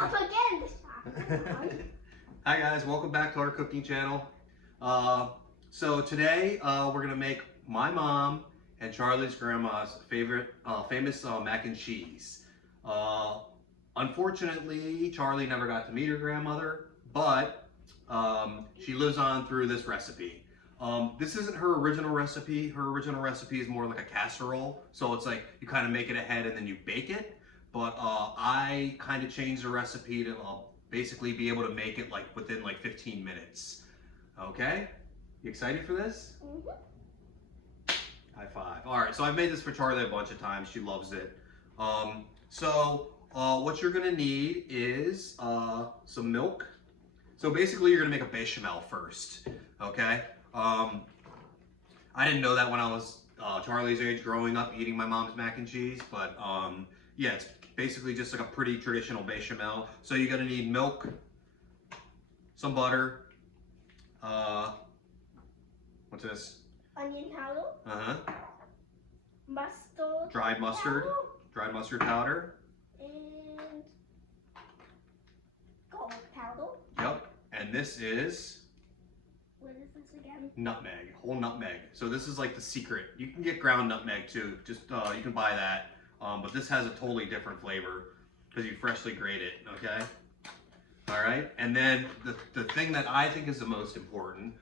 I'll forget this time. Hi guys, welcome back to our cooking channel. So today we're gonna make my mom and Charlie's grandma's favorite famous mac and cheese. Unfortunately, Charlie never got to meet her grandmother, but she lives on through this recipe. This isn't her original recipe. Her original recipe is more like a casserole. So it's like you kind of make it ahead and then you bake it. But I kind of changed the recipe to basically be able to make it like within like 15 minutes. Okay? You excited for this? Mm-hmm. High five. All right, so I've made this for Charlie a bunch of times. She loves it. What you're gonna need is some milk. So basically you're gonna make a bechamel first, okay? I didn't know that when I was Charlie's age growing up eating my mom's mac and cheese, but yeah, it's basically just like a pretty traditional bechamel. So you're gonna need milk, some butter, what's this? Onion powder. Uh-huh. Mustard. Dried mustard. Powder. Dried mustard powder. And garlic powder. Yep. And this is What is this again? nutmeg, whole nutmeg. So this is like the secret. You can get ground nutmeg too. Just you can buy that. But this has a totally different flavor because you freshly grate it, okay? All right, and then the thing that I think is the most important,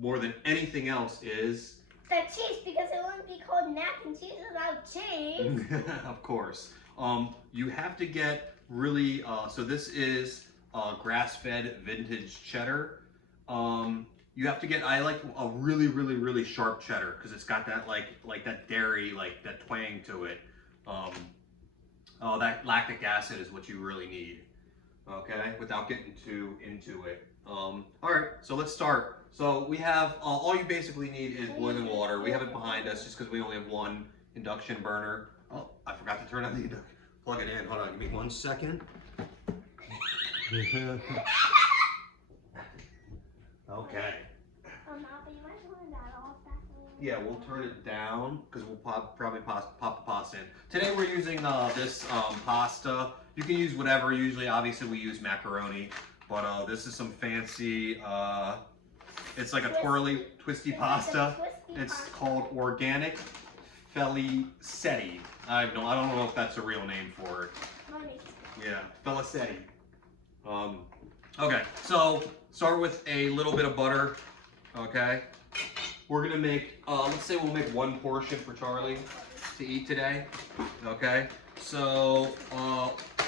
more than anything else, is The cheese, because it wouldn't be called mac and cheese without cheese. of course. You have to get really, so this is grass-fed vintage cheddar. You have to get, I like a really, really, really sharp cheddar because it's got that like that dairy, like that twang to it. That lactic acid is what you really need, okay, without getting too into it. All right, so let's start. So we have, all you basically need is boiling water. We have it behind us just because we only have one induction burner. Oh, I forgot to turn on the induction. Plug it in, hold on, give me 1 second. Okay. But you might turn that off. Yeah, we'll turn it down because we'll probably pop the pasta in. Today we're using this pasta. You can use whatever. Usually, obviously, we use macaroni, but this is some fancy. It's like a twirly, twisty pasta. It's called organic felicetti. I don't know if that's a real name for it. Yeah, felicetti. Okay, so start with a little bit of butter. Okay. We're gonna make, let's say we'll make 1 portion for Charlie to eat today, okay? So,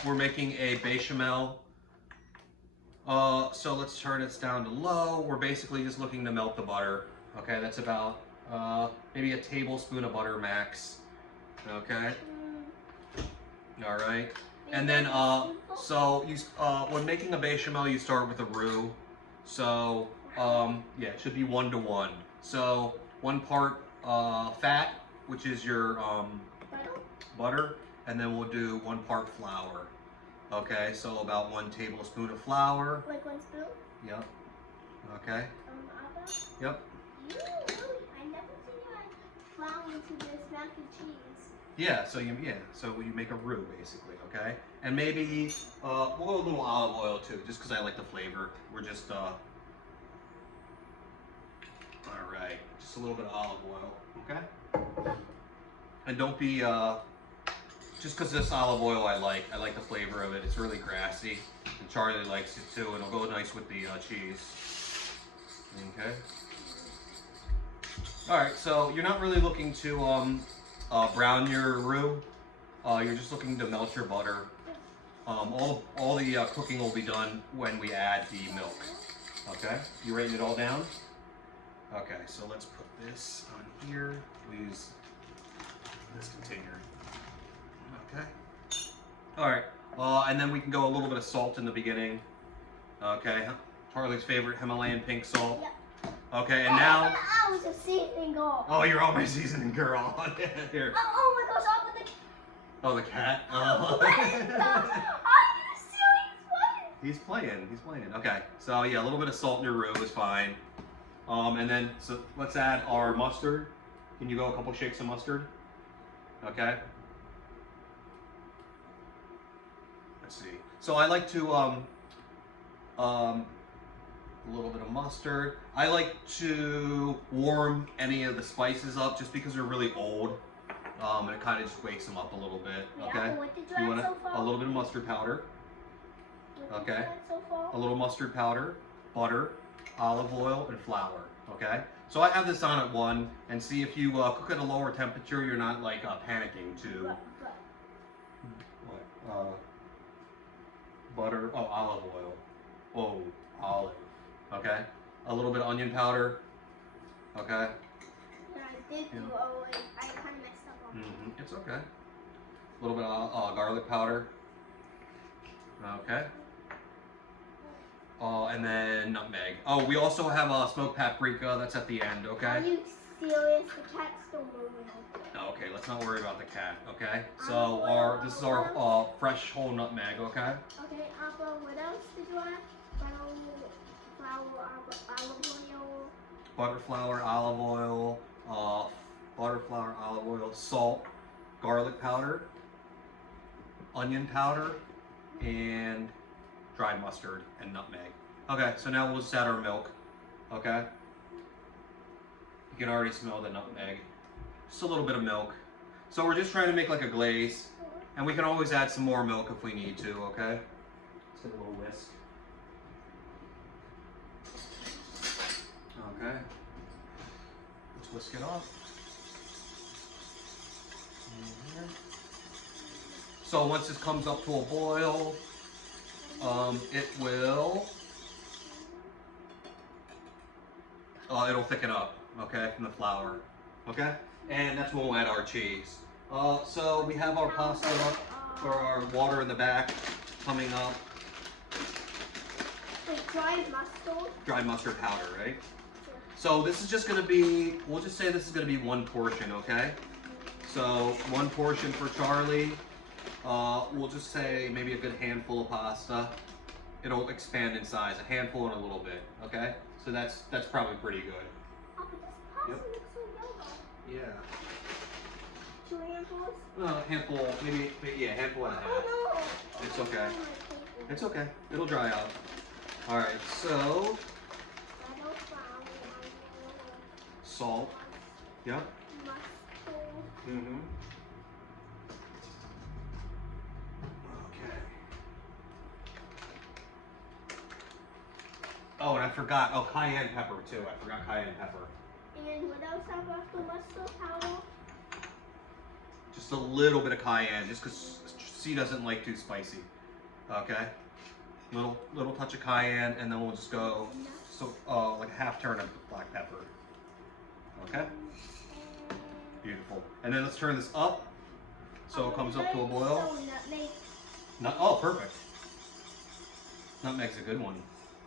we're making a bechamel. So let's turn this down to low. We're basically just looking to melt the butter, okay? That's about, maybe a tablespoon of butter max, okay? All right. And then, so you, when making a bechamel, you start with a roux. So, yeah, it should be 1 to 1. So 1 part fat, which is your butter, and then we'll do 1 part flour. Okay, so about 1 tablespoon of flour. Like 1 spoon? Yep. Okay. Yep. I never seen you add flour into this mac and cheese. Yeah. So you make a roux basically. Okay. And maybe we'll go a little olive oil too, just because I like the flavor. We're just all right, just a little bit of olive oil, okay? And don't be, just because this olive oil I like the flavor of it. It's really grassy, and Charlie likes it too, and it'll go nice with the cheese. Okay. All right, so you're not really looking to brown your roux. You're just looking to melt your butter. All the cooking will be done when we add the milk. Okay, you writing it all down? Okay, so let's put this on here. Please, this container. Okay. All right. And then we can go a little bit of salt in the beginning. Okay. Charlie's favorite Himalayan pink salt. Yep. Okay, and now. I was a seasoning girl. Oh, you're all my seasoning girl. Here. Oh my gosh! I'll put the. Oh, the cat. Oh, Oh. He's playing. He's playing. Okay. So yeah, a little bit of salt in your roux is fine. And then, so let's add our mustard. Can you go a couple shakes of mustard? Okay. let's see. So I like to a little bit of mustard. I like to warm any of the spices up just because they're really old. And it kind of just wakes them up a little bit. Okay. Yeah, what did you want add so far? a little bit of mustard powder. What did you Okay. add so far? A little mustard powder, butter, olive oil, and flour. Okay. So I have this on at 1, and see if you cook at a lower temperature, you're not like panicking to. What? Butter. Oh, olive oil. Oh, olive. Okay. A little bit of onion powder. Okay. Yeah, I did do. Oh, wait, I kind of messed up on that. It's okay. A little bit of garlic powder. Okay. And then nutmeg. Oh, we also have smoked paprika. That's at the end. Okay. Are you serious? The cat's still moving. Okay. Let's not worry about the cat. Okay. So this is our fresh whole nutmeg. Okay. Okay, Appa, what else did you add? Butter, flour, olive oil. Butter, flour, olive oil, salt, garlic powder, onion powder, and dried mustard and nutmeg. Okay, so now we'll just add our milk. Okay. You can already smell the nutmeg. Just a little bit of milk. So we're just trying to make like a glaze, and we can always add some more milk if we need to. Okay. Let's get a little whisk. Okay. Let's whisk it off. So once this comes up to a boil, it will, it'll thicken up, okay, from the flour, okay? And that's when we'll add our cheese. So we have our pasta or our water in the back coming up. Dried mustard? Dried mustard powder, right? So this is just gonna be, we'll just say this is gonna be 1 portion, okay? So 1 portion for Charlie. We'll just say maybe a good handful of pasta. It'll expand in size, a handful and a little bit, okay? So that's probably pretty good. Oh, but this pasta looks so yellow. Yeah. 2 handfuls? Handful, maybe yeah, handful and a half. Oh no! It's okay. It's okay. It'll dry out. All right. So salt. Yep. Mm-hmm. Okay. Oh, and I forgot. Oh, cayenne pepper too. I forgot cayenne pepper. And what else about the mustard powder? Just a little bit of cayenne, just because she doesn't like too spicy. Okay. Little touch of cayenne, and then we'll just go like a half turn of black pepper. Okay. Beautiful. And then let's turn this up so it comes up to a boil. Oh, perfect. Nutmeg's a good one,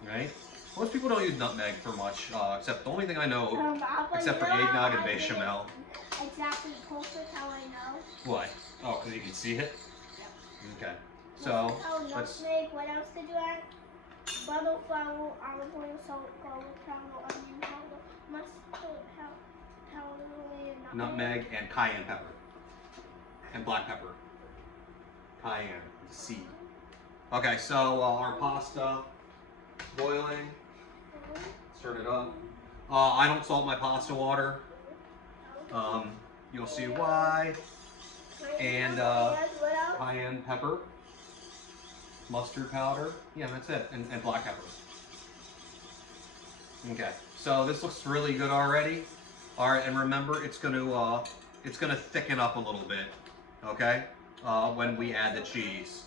right? Most people don't use nutmeg for much, except the only thing I know, except for eggnog and bechamel. Exactly, perfect how I know. What? Oh, because you can see it? Yep. Okay. So, let's... nutmeg, what else did you add? Butter, flour, olive oil, salt, garlic powder, onion powder, mustard powder, Nutmeg and cayenne pepper. And black pepper. Cayenne, C. Okay, so our pasta boiling. Let's turn it up. I don't salt my pasta water. You'll see why. And cayenne pepper, mustard powder. Yeah, that's it. And black pepper. Okay, so this looks really good already. All right, and remember, it's gonna thicken up a little bit. Okay, when we add the cheese.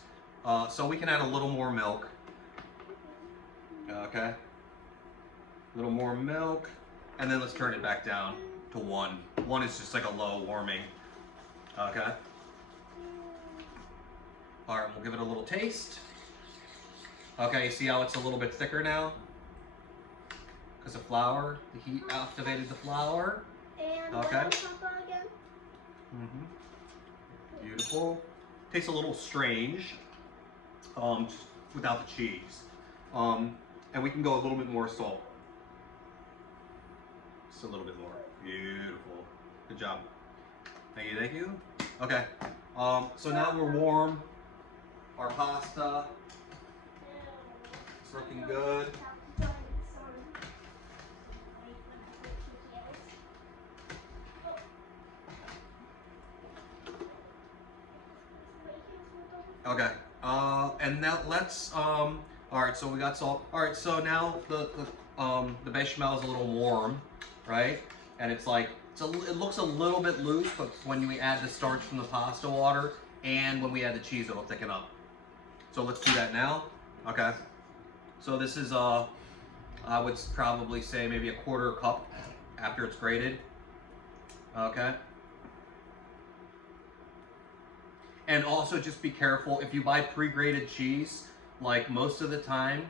So we can add a little more milk. Okay. A little more milk, and then let's turn it back down to 1. 1 is just like a low warming. Okay. All right, we'll give it a little taste. Okay, you see how it's a little bit thicker now? Because of flour, the heat activated the flour. And okay. Again? Beautiful. Tastes a little strange, just without the cheese. And we can go a little bit more salt. Just a little bit more. Beautiful. Good job. Thank you, thank you. Okay. So now we're warm. our pasta. It's looking good. Okay. And now let's all right. So we got salt. All right. So now the bechamel is a little warm, right? And it's like it looks a little bit loose, but when we add the starch from the pasta water and when we add the cheese, it'll thicken up. So let's do that now. Okay. So this is I would probably say maybe a quarter cup after it's grated. Okay. And also just be careful if you buy pre-grated cheese, like most of the time,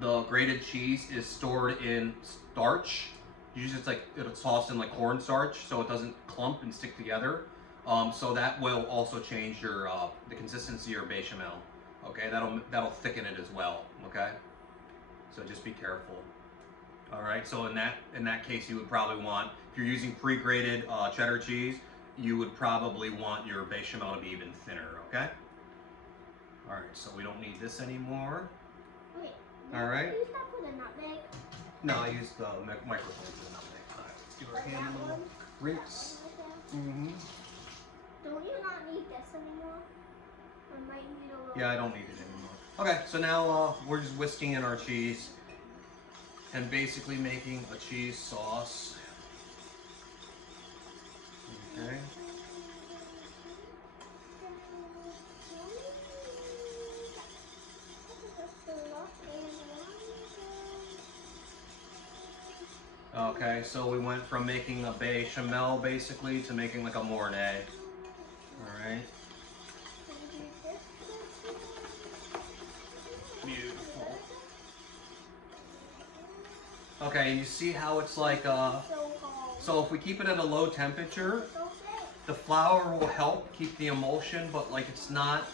the grated cheese is stored in starch. Usually it's like it's tossed in like cornstarch so it doesn't clump and stick together. So that will also change your the consistency of your bechamel. Okay, that'll thicken it as well. Okay, so just be careful. All right, so in that case, you would probably want, if you're using pre-grated cheddar cheese, you would probably want your bechamel to be even thinner, okay? All right, so we don't need this anymore. Wait, all right. Use that for the nutmeg? No, I used the microphone for the nutmeg. All right, let's give her a hand a little rinse. Mm-hmm. Don't you not need this anymore? I might need a little. Yeah, I don't need it anymore. Okay, so now we're just whisking in our cheese and basically making a cheese sauce. Okay. Okay, so we went from making a bechamel basically to making like a mornay. Alright. Beautiful. Okay, and you see how it's like so if we keep it at a low temperature, the flour will help keep the emulsion, but like it's not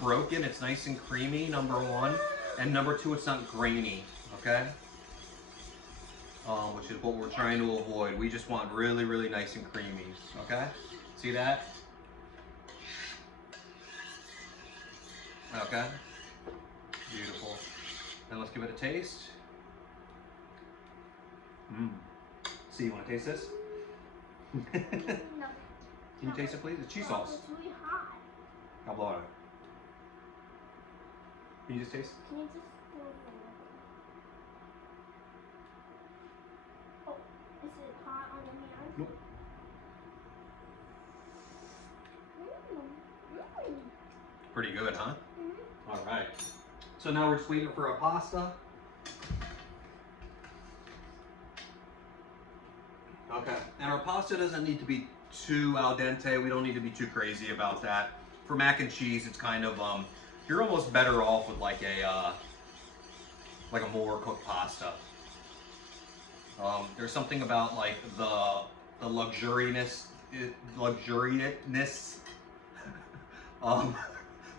broken, it's nice and creamy, number one. And number two, it's not grainy, okay? Which is what we're trying to avoid. We just want really, really nice and creamy, okay? See that? Okay. Beautiful. And let's give it a taste. See, you want to taste this? No. Can you taste it, please? It's cheese sauce. It's really hot. I'll blow it. Can you just taste? Can you just blow it? Oh, is it hot on your hand? Nope. Pretty good, huh? All right. So now we're just waiting for our pasta. Okay. And our pasta doesn't need to be too al dente. We don't need to be too crazy about that. For mac and cheese, it's kind of you're almost better off with like a more cooked pasta. There's something about like the luxuriousness.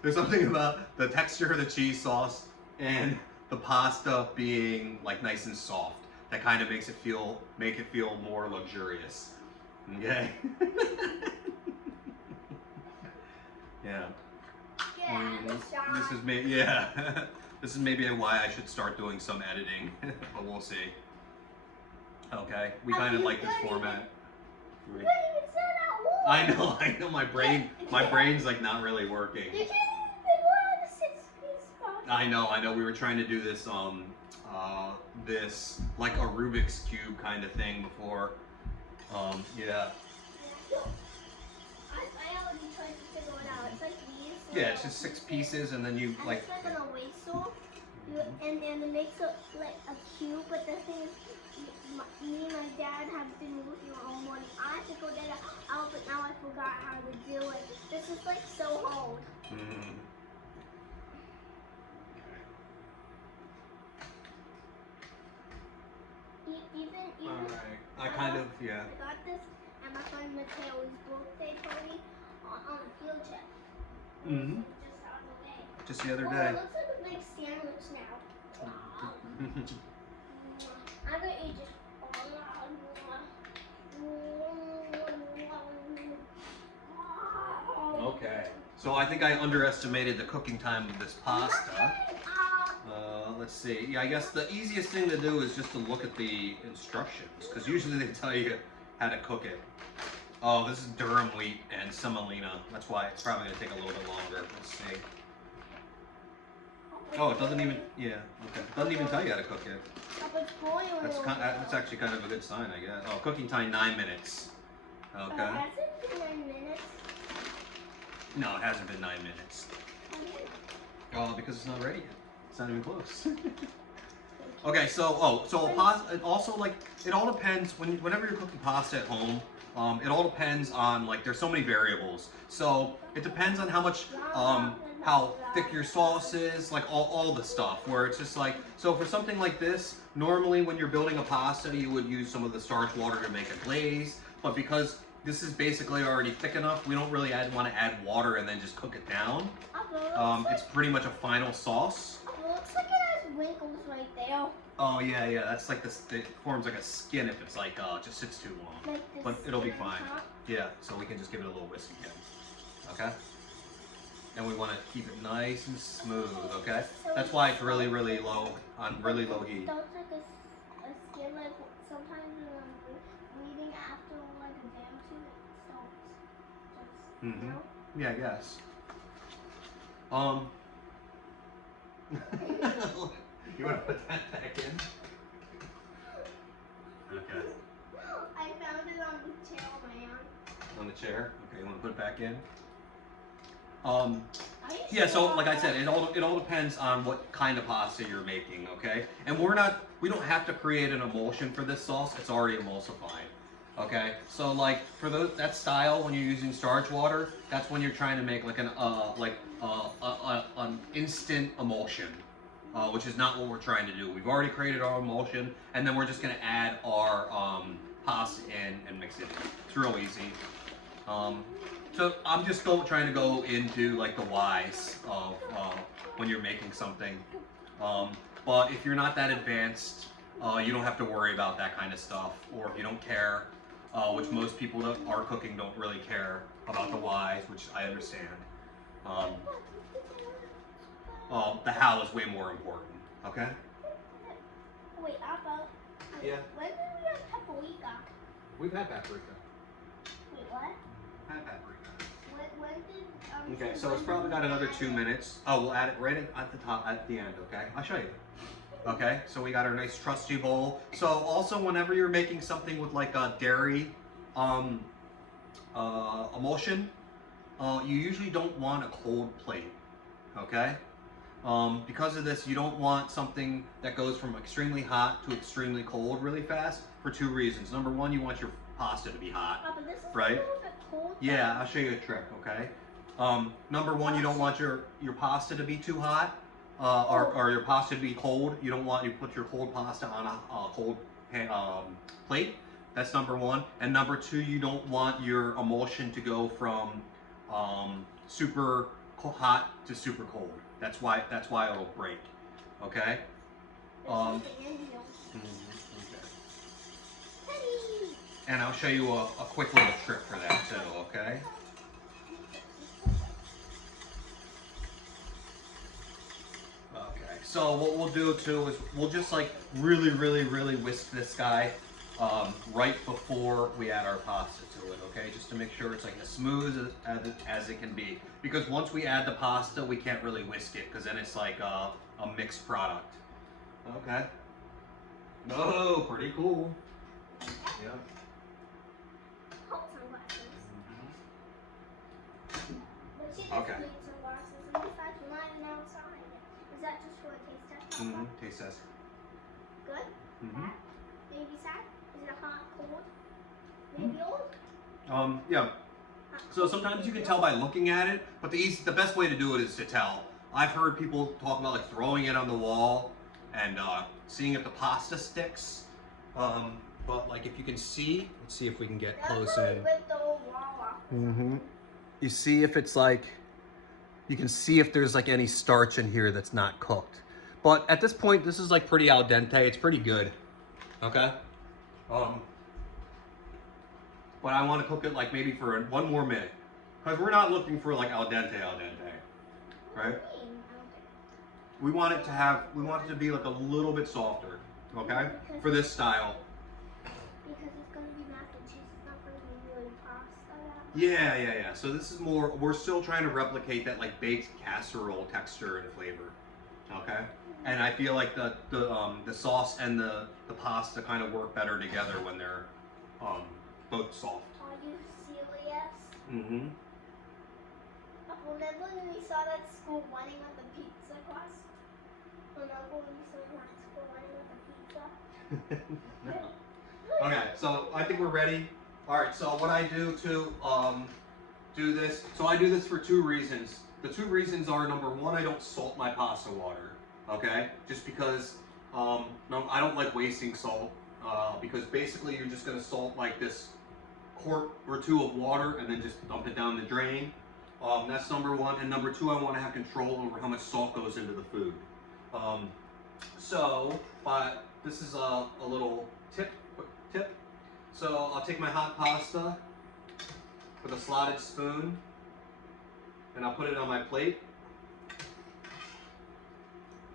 There's something about the texture of the cheese sauce and the pasta being like nice and soft that kind of make it feel more luxurious. Okay. Yeah. This is this is maybe why I should start doing some editing, but we'll see. Okay, we kind of like this format. You can't even say that word. I know. My brain's like not really working. You can't even one of the 6-piece pasta. I know. We were trying to do this this like a Rubik's Cube kind of thing before. Yeah. I already tried to figure it out. It's like these. Yeah, it's just 6 pieces, and then you and like. it's like an eraser, and it makes it like a cube. But the thing is, me and my dad have been working all morning. I figured it out, but now I forgot how to do it. This is like so hard. Even Alright. I got this at my friend Mateo's birthday party on a field trip. Mm-hmm. Just the other day. Just the other Well, day. it looks like a big sandwich now. I'm gonna eat just Okay. So I think I underestimated the cooking time of this pasta. Let's see. Yeah, I guess the easiest thing to do is just to look at the instructions, because usually they tell you how to cook it. Oh, this is durum wheat and semolina. That's why it's probably going to take a little bit longer. Let's see. Oh, it doesn't even, yeah, okay. It doesn't even tell you how to cook it. That's actually kind of a good sign, I guess. Oh, cooking time 9 minutes. Okay. Has it been 9 minutes? No, it hasn't been 9 minutes. Oh, because it's not ready yet. It's not even close. Okay, so pasta. Also, like, it all depends whenever you're cooking pasta at home. It all depends on, like, there's so many variables. So it depends on how much how thick your sauce is, like all the stuff. Where it's just like, so for something like this, normally when you're building a pasta, you would use some of the starch water to make a glaze. But because this is basically already thick enough, we don't really want to add water and then just cook it down. It's pretty much a final sauce. It looks like it has wrinkles right there. Oh yeah, that's like this. It forms like a skin if it's like it just sits too long, Like but it'll be skin on fine. top? Yeah, so we can just give it a little whisk again. Okay. And we want to keep it nice and smooth. Okay. That's why it's really low on really low heat. It starts like a skin, like sometimes when I'm reading after like a day or two, it starts. Mm-hmm. You know? Yeah, I guess. You want to put that back in? Okay. I found it on the tail, man. On the chair. Okay, you want to put it back in? Are you Yeah, so sure? like I said, it all depends on what kind of pasta you're making, okay? And we don't have to create an emulsion for this sauce. It's already emulsified. Okay? So like for that style when you're using starch water, that's when you're trying to make like an instant emulsion. Which is not what we're trying to do. We've already created our emulsion, and then we're just gonna add our pasta in and mix it. It's real easy. So I'm just trying to go into like the whys of when you're making something. But if you're not that advanced, you don't have to worry about that kind of stuff. Or if you don't care, which most people that are cooking don't really care about the whys, which I understand. The how is way more important. Okay? Wait, Appa. Yeah. When did we have paprika? We've had paprika. Wait, what? Had paprika. When did? Okay, so it's probably got another 2 minutes. Oh, we'll add it right at the top, at the end, okay? I'll show you. Okay, so we got our nice trusty bowl. So also whenever you're making something with like a dairy emulsion, you usually don't want a cold plate, okay? Because of this, you don't want something that goes from extremely hot to extremely cold really fast for 2 reasons. Number one, you want your pasta to be hot, Papa, this is right? a little bit cold. Yeah, I'll show you a trick, okay? Number one, you don't want your pasta to be too hot, or your pasta to be cold. You don't want you put your cold pasta on a cold plate. That's number one. And number two, you don't want your emulsion to go from super hot to super cold. That's why it'll break. Okay. Okay. And I'll show you a quick little trick for that too. Okay. Okay. So what we'll do too is we'll just like really whisk this guy right before we add our pasta to it, okay? Just to make sure it's like as smooth as it can be. Because once we add the pasta, we can't really whisk it, because then it's like a mixed product. Okay. Oh, pretty cool. Yeah. Okay. Is that just for a taste test? Taste test. Good? Bad? Maybe sad? Is it hot, cold? Maybe old? Yeah. So sometimes you can tell by looking at it, but the best way to do it is to tell. I've heard people talk about like throwing it on the wall and seeing if the pasta sticks. But like if you can see, let's see if we can get close in. You see if it's like, you can see if there's like any starch in here that's not cooked. But at this point, this is like pretty al dente. It's pretty good. Okay. But I want to cook it like maybe for 1 more minute. Because we're not looking for like al dente, right? We want it to be like a little bit softer, okay? For this style. Because it's going to be mac and cheese, it's not going to be really pasta. Yeah. So this is more, we're still trying to replicate that like baked casserole texture and flavor, okay? And I feel like the sauce and the pasta kind of work better together when they're both soft. Are you serious? Mm-hmm. Remember when we saw that school running with the pizza class? Remember when we saw that school running with the pizza? No. Okay, so I think we're ready. All right, so what I do to do this, so I do this for two reasons. The two reasons are, number one, I don't salt my pasta water, okay? Just because no, I don't like wasting salt, because basically you're just gonna salt like this quart or two of water and then just dump it down the drain. That's number one. And number two, I want to have control over how much salt goes into the food. But this is a little quick tip. So I'll take my hot pasta with a slotted spoon and I'll put it on my plate.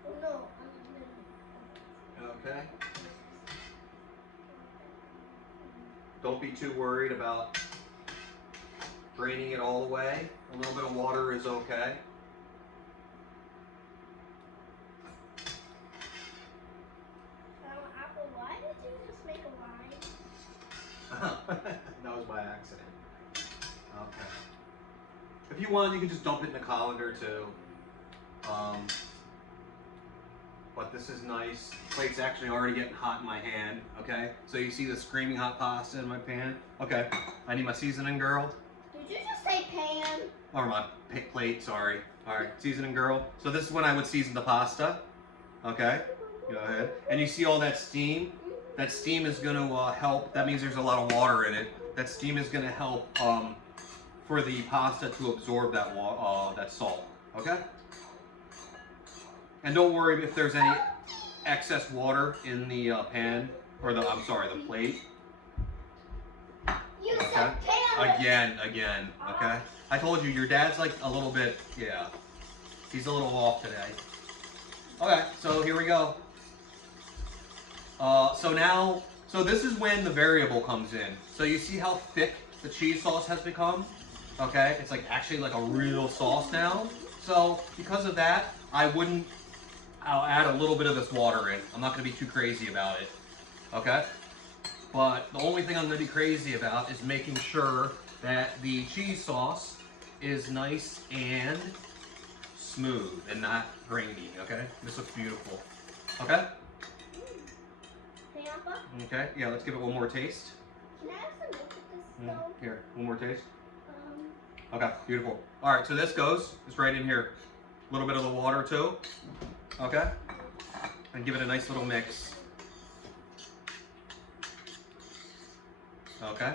Oh no. Okay. Don't be too worried about draining it all the way. A little bit of water is okay. Apple, why did you just make a line? That was by accident. Okay. If you want, you can just dump it in the colander too. But this is nice. The plate's actually already getting hot in my hand. Okay. So you see the screaming hot pasta in my pan. Okay. I need my seasoning girl. Did you just say pan? Or my plate, sorry. Alright, seasoning girl. So this is when I would season the pasta. Okay, go ahead. And you see all that steam? That steam is going to help. That means there's a lot of water in it. That steam is going to help for the pasta to absorb that that salt. Okay? And don't worry if there's any excess water in the pan, or the plate. You said pan! Again, okay? I told you, your dad's like a little bit, yeah. He's a little off today. Okay, so here we go. So this is when the variable comes in. So you see how thick the cheese sauce has become? Okay, it's like actually like a real sauce now. So because of that, I'll add a little bit of this water in. I'm not gonna be too crazy about it, okay? But the only thing I'm gonna be crazy about is making sure that the cheese sauce is nice and smooth and not grainy, okay? This looks beautiful, okay? Hey, Appa? Okay, yeah, let's give it one more taste. Can I have some milk with this, though? Here, one more taste. Okay, beautiful. All right, so this goes, it's right in here. A little bit of the water too, okay? And give it a nice little mix. Okay?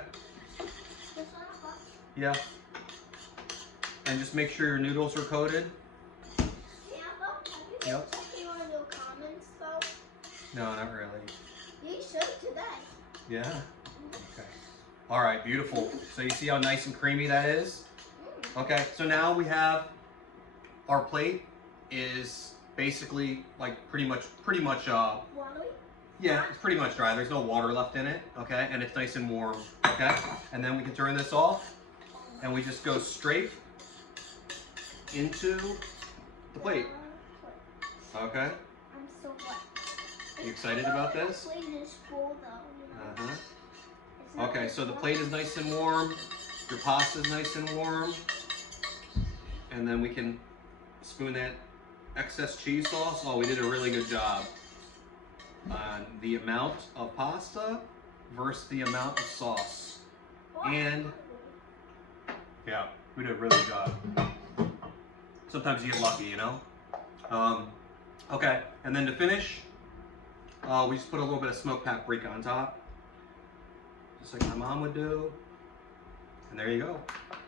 This one, Appa? Yeah. And just make sure your noodles are coated. Hey, Appa, have you been Yep. checking on your comments, though? No, not really. You should today. Yeah? Okay. All right, beautiful. So you see how nice and creamy that is? Okay, so now we have our plate is basically like pretty much Watery? yeah, it's pretty much dry. There's no water left in it, okay? And it's nice and warm, okay? And then we can turn this off and we just go straight into the plate. Okay? I'm so wet. You excited about this? The plate is full, though, you know? It's not Okay, like so the one. plate is nice and warm. Your pasta's nice and warm. And then we can spoon that excess cheese sauce. Oh, we did a really good job on the amount of pasta versus the amount of sauce. And yeah, we did a really good job. Sometimes you get lucky, you know? Okay, and then to finish, we just put a little bit of smoked paprika on top. Just like my mom would do. And there you go.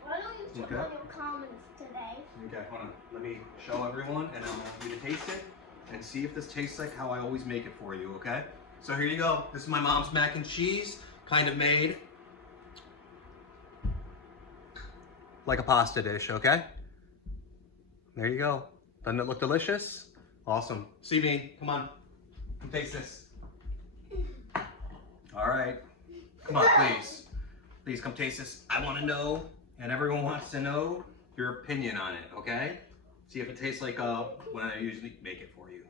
Why don't you check on your comments today? Okay, hold on. Let me show everyone and I want you to taste it and see if this tastes like how I always make it for you, okay? So here you go. This is my mom's mac and cheese, kind of made like a pasta dish, okay? There you go. Doesn't it look delicious? Awesome. See me, come on. Come taste this. All right. Come on, please. Please come taste this. I want to know, and everyone wants to know your opinion on it, okay? See if it tastes like when I usually make it for you.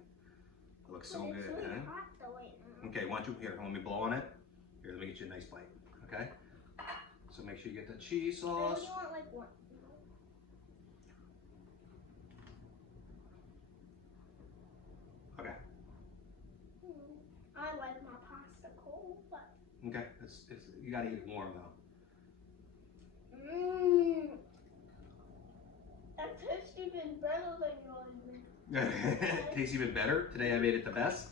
It looks so good, It's really huh? hot though right now. Okay, why don't you, here, let me blow on it. Here, let me get you a nice bite, okay? So make sure you get the cheese I sauce. only want like one. Okay, I like my pasta cold, but. okay, you gotta eat it warm though. Mmm. That tastes even better than yours. Tastes even better. Today I made it the best.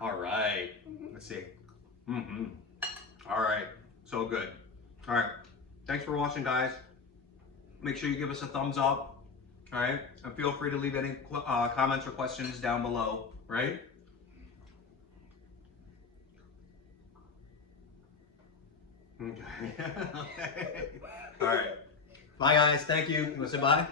All right, let's see. All right, so good. All right, thanks for watching, guys. Make sure you give us a thumbs up. All right, and feel free to leave any comments or questions down below. Right? Okay. All right. Bye, guys. Thank you. You want to say bye?